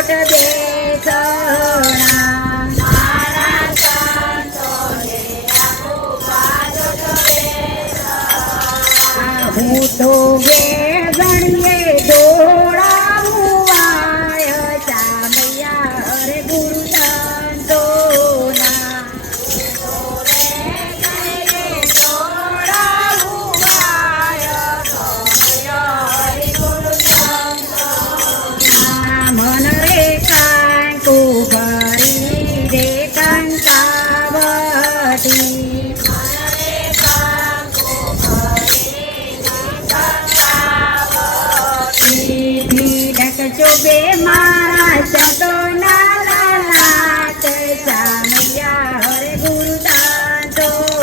લોટ બેસણા મારા સંતોને આપું પાલોટ બેસણા હું તો વેગણીએ દોડાવું આય ચામૈયા હરે ગુરુ સંતોના મન રે કાંકુ ભરી રે કંકાવતી ચોબે મારા સંતોના લાલાટ ચામૈયા હરે ગુરુ સંતોના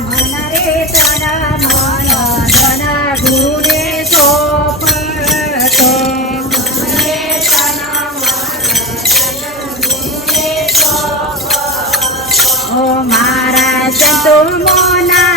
મન રે તના મન ધન ગુરુને સોંપતો ઓ મારા સંતો મોના